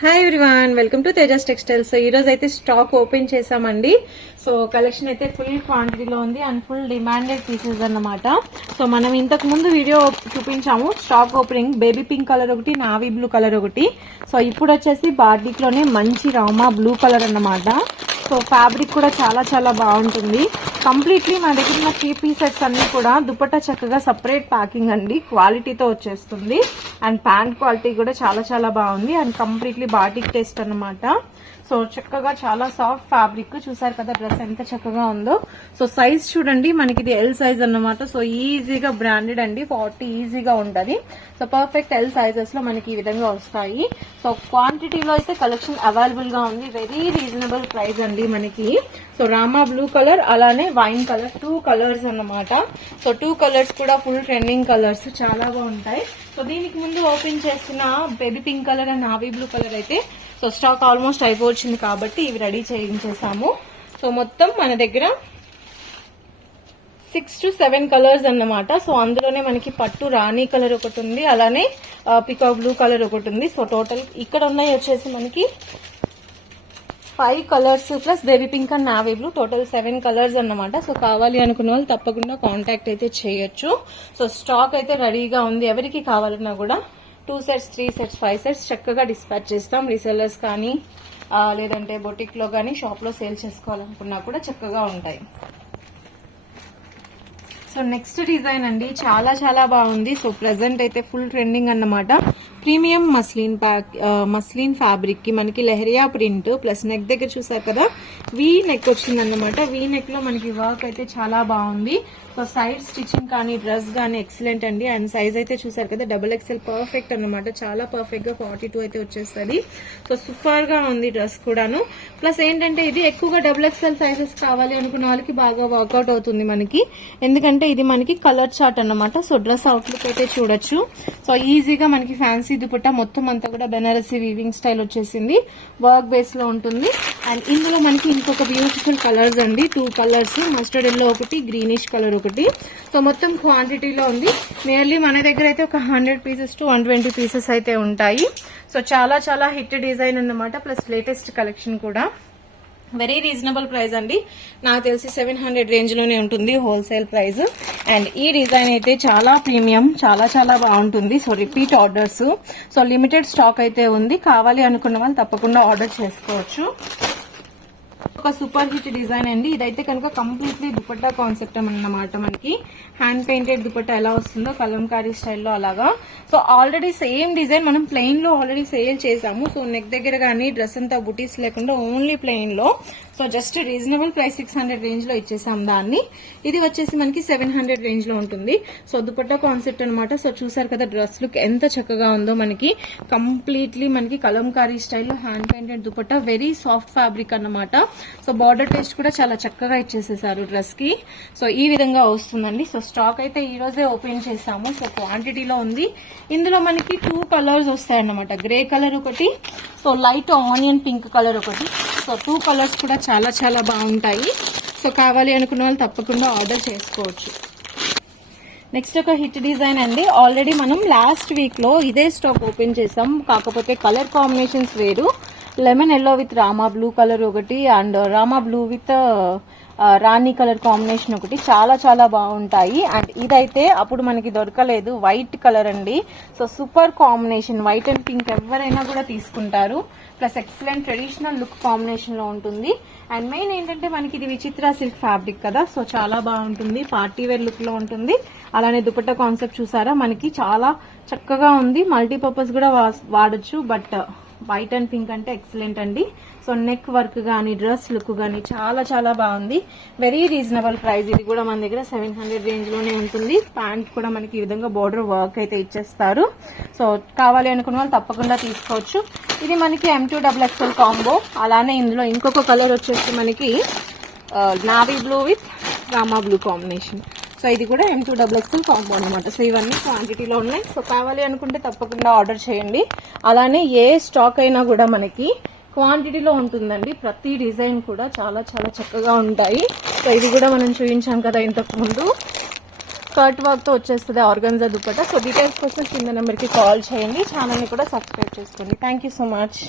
Hi everyone, welcome to Tejas textiles. ఈ రోజు అయితే స్టాక్ ఓపెన్ చేసామండి. సో కలెక్షన్ అయితే ఫుల్ క్వాంటిటీలో ఉంది అండ్ ఫుల్ డిమాండెడ్ పీసెస్ అన్నమాట. సో మనం ఇంతకు ముందు వీడియో చూపించాము stock opening. Baby pink colour ఒకటి, నావీ బ్లూ కలర్ ఒకటి. సో ఇప్పుడు వచ్చేసి బాటిక్ లోనే మంచి రామా బ్లూ కలర్ అన్నమాట. సో ఫ్యాబ్రిక్ కూడా చాలా చాలా బాగుంటుంది. కంప్లీట్లీ మన దగ్గర ఉన్న 3 పీస్ సెట్స్ అన్ని కూడా దుపట్టా చక్కగా సపరేట్ ప్యాకింగ్ అండి, క్వాలిటీతో వచ్చేస్తుంది. అండ్ ప్యాంట్ క్వాలిటీ కూడా చాలా చాలా బాగుంది అండ్ కంప్లీట్లీ బాటిక్ టేస్ట్ అన్నమాట. సో చక్కగా చాలా సాఫ్ట్ ఫ్యాబ్రిక్. చూసారు కదా డ్రెస్ ఎంత చక్కగా ఉందో. సో సైజ్ చూడండి, మనకి ఇది ఎల్ సైజ్ అన్నమాట. సో ఈజీగా బ్రాండెడ్ అండి, 40 ఈజీగా ఉంటది. సో పర్ఫెక్ట్ ఎల్ సైజెస్ లో మనకి ఈ విధంగా వస్తాయి. సో క్వాంటిటీలో అయితే కలెక్షన్ అవైలబుల్ గా ఉంది. వెరీ రీజనబుల్ ప్రైస్ అండి మనకి. సో రామా బ్లూ కలర్ అలానే వైన్ కలర్, 2 కలర్స్ అన్నమాట. సో 2 కలర్స్ కూడా ఫుల్ ట్రెండింగ్ కలర్స్, చాలా బాగుంటాయి. సో దీనికి ముందు ఓపెన్ చేసిన baby pink colour and navy blue colour అయితే సో స్టాక్ ఆల్మోస్ట్ అయిపోయింది కాబట్టి ఇవి రెడీ చేయించేసాము. సో మొత్తం మన దగ్గర 6 to 7 కలర్స్ అన్నమాట. సో అందులోనే మనకి పట్టు రాణి కలర్ ఒకటి ఉంది, అలానే పికాక్ బ్లూ కలర్ ఒకటి ఉంది. సో టోటల్ ఇక్కడ ఉన్నాయి వచ్చేసి మనకి 5 colours plus baby pink and navy blue, total 7 colours అన్నమాట. సో కావాలి అనుకున్న వాళ్ళు తప్పకుండా కాంటాక్ట్ అయితే చేయొచ్చు. సో స్టాక్ అయితే రెడీగా ఉంది. ఎవరికి కావాలన్నా కూడా 2 sets, 3 sets, 5 sets చక్కగా డిస్పాచ్ చేస్తాం. రీసెల్లర్స్ కానీ లేదంటే బొటిక్ లో కానీ షాప్ లో సేల్ చేసుకోవాలనుకున్నా కూడా చక్కగా ఉంటాయి. సో నెక్స్ట్ డిజైన్ అండి, చాలా చాలా బాగుంది. సో ప్రెసెంట్ అయితే ఫుల్ ట్రెండింగ్ అన్నమాట. ప్రీమియం మస్లిన్ ఫ్యాబ్రిక్ కి మనకి లెహరియా ప్రింట్ ప్లస్ నెక్ దగ్గర చూసారు కదా వీ నెక్ వచ్చింది అన్నమాట. వీ నెక్ లో మనకి వర్క్ అయితే చాలా బాగుంది. సో సైడ్ స్టిచ్చింగ్ కానీ డ్రెస్ కానీ ఎక్సలెంట్ అండి. అండ్ సైజ్ అయితే చూసారు కదా XXL పర్ఫెక్ట్ అన్నమాట, చాలా పర్ఫెక్ట్ గా 42 అయితే వచ్చేస్తుంది. సో సూపర్ గా ఉంది డ్రెస్ కూడాను. ప్లస్ ఏంటంటే ఇది ఎక్కువగా XXL సైజెస్ కావాలి అనుకున్న వాళ్ళకి బాగా వర్కౌట్ అవుతుంది మనకి, ఎందుకంటే ఇది మనకి కలర్ చార్ట్ అన్నమాట. సో డ్రెస్ అవుట్లుక్ అయితే చూడొచ్చు. సో ఈజీగా మనకి ఫ్యాన్సీ దుపట్టా మొత్తం అంతా కూడా బెనారసీ వీవింగ్ స్టైల్ వచ్చేసింది, వర్క్ బేస్ లో ఉంటుంది. అండ్ ఇందులో మనకి ఇంకొక బ్యూటిఫుల్ కలర్స్ అండి, 2 కలర్స్, మస్టర్డ్ ఎల్లో ఒకటి, గ్రీనిష్ కలర్ ఒకటి. సో మొత్తం క్వాంటిటీలో ఉంది. నియర్లీ మన దగ్గర అయితే ఒక 100 pieces to 120 pieces అయితే ఉంటాయి. సో చాలా చాలా హిట్ డిజైన్ అన్నమాట, ప్లస్ లేటెస్ట్ కలెక్షన్ కూడా. వెరీ రీజనబుల్ ప్రైస్ అండి, నాకు తెలిసి 700 రేంజ్ లోనే ఉంటుంది హోల్సేల్ ప్రైస్. అండ్ ఈ డిజైన్ అయితే చాలా ప్రీమియం, చాలా చాలా బాగుంటుంది. So repeat orders, so limited stock అయితే ఉంది. కావాలి అనుకున్న వాళ్ళు తప్పకుండా ఆర్డర్ చేసుకోవచ్చు. ఒక సూపర్ హిట్ డిజైన్ అండి, ఇదైతే కనుక కంప్లీట్లీ దుపట్టా కాన్సెప్ట్ అన్నమాట. మనకి హ్యాండ్ పెయింటెడ్ దుపట్టా ఎలా వస్తుందో కలంకారీ స్టైల్లో అలాగా. సో ఆల్రెడీ సేమ్ డిజైన్ మనం ప్లెయిన్ లో ఆల్రెడీ సేల్ చేసాము. సో నెక్ దగ్గర కానీ డ్రెస్ అంతా బుటీస్ లేకుండా ఓన్లీ ప్లెయిన్ లో. So just reasonable price 600 range లో ఇచ్చేసాం దాన్ని. ఇది వచ్చేసి మనకి 700 రేంజ్ లో ఉంటుంది. సో దుపట్టా కాన్సెప్ట్ అనమాట. సో చూసారు కదా డ్రెస్ లుక్ ఎంత చక్కగా ఉందో. మనకి కంప్లీట్లీ మనకి కలంకారీ స్టైల్లో hand painted dupatta, very soft fabric అన్నమాట. సో బార్డర్ టేస్ట్ కూడా చాలా చక్కగా ఇచ్చేసేసారు డ్రెస్ కి. సో ఈ విధంగా వస్తుందండి. సో స్టాక్ అయితే ఈ రోజే ఓపెన్ చేసాము. సో క్వాంటిటీలో ఉంది. ఇందులో మనకి 2 కలర్స్ వస్తాయి అన్నమాట, గ్రే కలర్ ఒకటి, so light onion pink colour ఒకటి. సో 2 కలర్స్ కూడా చాలా చాలా బాగుంటాయి. సో కావాలి అనుకున్న వాళ్ళు తప్పకుండా ఆర్డర్ చేసుకోవచ్చు. నెక్స్ట్ ఒక హిట్ డిజైన్ అండి, ఆల్రెడీ మనం లాస్ట్ వీక్ లో ఇదే స్టాక్ ఓపెన్ చేసాం, కాకపోతే కలర్ కాంబినేషన్స్ వేరు. Lemon yellow with Rama blue colour ఒకటి, and Rama blue with Rani colour combination ఒకటి, చాలా చాలా బాగుంటాయి. అండ్ ఇదైతే అప్పుడు మనకి దొరకలేదు, వైట్ కలర్ అండి. So super combination, white and pink ఎవరైనా కూడా తీసుకుంటారు. Plus excellent traditional look combination లో ఉంటుంది. అండ్ మెయిన్ ఏంటంటే మనకి ఇది విచిత్ర సిల్క్ ఫ్యాబ్రిక్ కదా, సో చాలా బాగుంటుంది, పార్టీ వేర్ లుక్ లో ఉంటుంది. అలానే దుపట్టా కాన్సెప్ట్ చూసారా, మనకి చాలా చక్కగా ఉంది. మల్టీపర్పస్ కూడా వాడచ్చు, బట్ వైట్ అండ్ పింక్ అంటే ఎక్సలెంట్ అండి. సో నెక్ వర్క్ గానీ డ్రెస్ లుక్ గానీ చాలా చాలా బాగుంది. Very reasonable price. ఇది కూడా మన దగ్గర 700 రేంజ్ లోనే ఉంటుంది. ప్యాంట్ కూడా మనకి ఈ విధంగా బోర్డర్ వర్క్ అయితే ఇచ్చేస్తారు. సో కావాలి అనుకున్న వాళ్ళు తప్పకుండా తీసుకోవచ్చు. ఇది మనకి M2XXL కాంబో. అలానే ఇందులో ఇంకొక కలర్ వచ్చేసి మనకి navy blue with Rama blue combination. So ఇది కూడా M2XXL కాంబో అనమాట. సో ఇవన్నీ క్వాంటిటీలో ఉన్నాయి. సో కావాలి అనుకుంటే తప్పకుండా ఆర్డర్ చేయండి. అలానే ఏ స్టాక్ అయినా కూడా మనకి క్వాంటిటీలో ఉంటుందండి. ప్రతి డిజైన్ కూడా చాలా చాలా చక్కగా ఉంటాయి. సో ఇది కూడా మనం చూపించాం కదా ఇంతకు ముందు, కట్ వర్క్ తో వచ్చేస్తుంది ఆర్గన్జా దుపట్టా. సో డీటెయిల్స్ కోసం కింద నెంబర్ కి కాల్ చేయండి. ఛానల్ ని కూడా సబ్స్క్రైబ్ చేసుకోండి. Thank you so much.